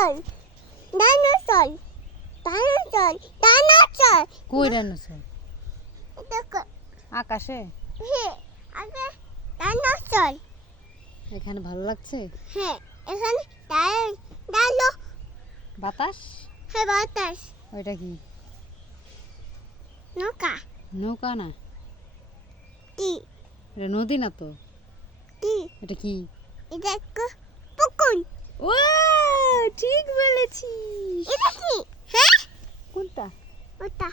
Dinosaur dinosaur dinosaur কই dinosaur? দেখো আকাশে? হ্যাঁ আগে ডাইনোসর এখানে ভালো লাগছে? হ্যাঁ এখানে ডাইনো বাতাস? হ্যাঁ বাতাস ওইটা কি? নৌকা নৌকা না, কি এটা নদী না তো। কি এটা কি? এটা পুকুর ও ঠিক বলেছিস। এটা কি হ্যাঁ কোনটা? ওটা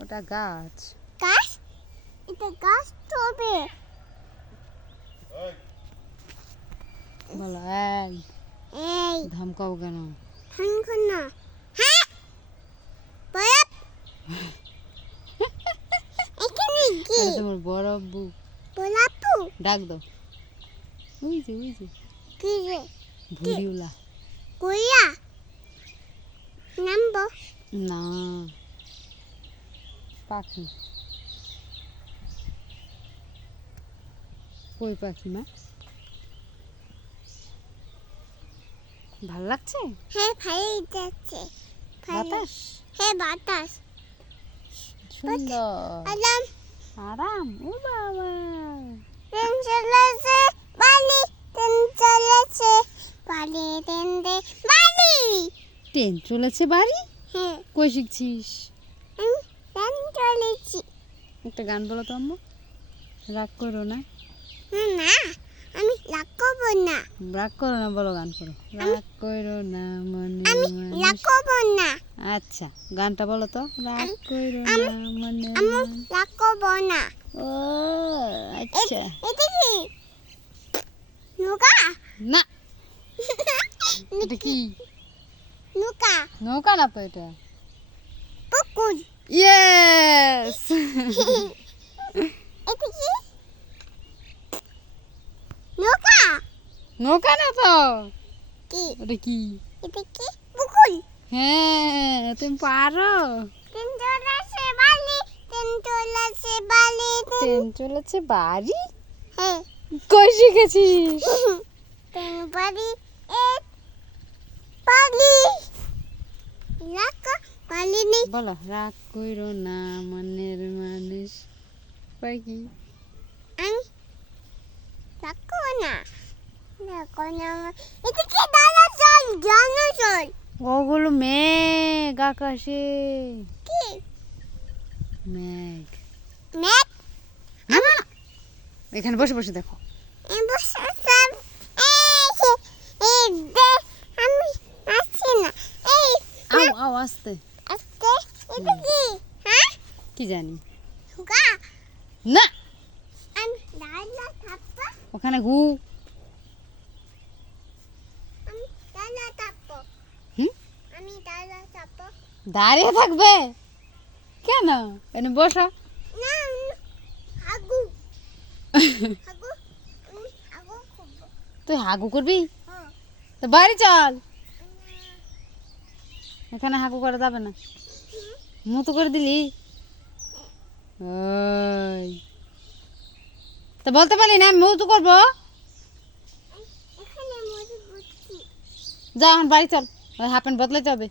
ওটা গাছ। গাছ এটা গাছ তবে বলো এই এই ধমকাও কেন? হাঙ্গন না হ্যাঁ বয়াপ এখানে কি আরে তোমার বড় আব্বু। বলাপু ডাক দাও। ওই যে কি রে ভুড়িওলা। কইয়া নামবো না পাখি। কই পাখি মা? ভাল লাগছে? হ্যাঁ ভাই যাচ্ছে বাতাস হ্যাঁ বাতাস সুন্দর আলাম আরাম। ও বাবা ট্রেন চলেছে বালি ট্রেন চলেছে বালি ট্রেন দে বালি ট্রেন চলেছে বাড়ি? হ্যাঁ কই শিখছিস? আমি ট্রেন চলেছি একটা গান বলো তো আম্মু। রাগ করো না, না আমি লাগাবো না রাগ করো না, বলো গান করো। রাগ করো না মনে আমি মনে। লাগাবো না আচ্ছা গানটা বলো তো। রাগ করো না মনে আমি মনে। লাগাবো না ও আচ্ছা। এটা কি নৌকা না এটা কি? নৌকা নৌকা না তো এটা। পুকুর ইয়েস এটা কি নৌকা নৌকা না তো। কি এটা কি? এটা কি পুকুর হ্যাঁ তুমি পারো। ট্রেন চলেছে বালি ট্রেন চলেছে বালি ট্রেন চলেছে বাড়ি? হ্যাঁ কই শিখেছিস? ট্রেন বালি এ বালি লাগা বালি নেই বলো রাগ করো না মনের মানুষ পাখি। আমি লাগবো না লাগবো না এটা কি ডাইনোসর ডাইনোসর ওগুলো মেঘ আকাশে। কি মেঘ। মেঘ না না না, এখানে বসে বসে দেখো। আমি বসে সব এই দে আমি আসছি না এই আও আও আস্তে। আস্তে এটা কি হ্যাঁ কি জানি গা না। আমি ডালা থাপ্পা ওখানে ঘু। আমি ডালা থাপ্পো হুম আমি ডালা থাপ্পো দাঁড়িয়ে থাকবে কেন? এনে বসো। না আগু আগু আমি আগু খুব তুই হাগু করবি? হ্যাঁ তো বাড়ি চল। এখানে হাগু করা যাবে না। মুতো করে দিলি। ওই তো বলতে পারলি না আমি মুতো করবো। এখানে মজা বুঝছি যা এখন বাড়ি চল, ওই হাফ প্যান্ট বদলাতে হবে।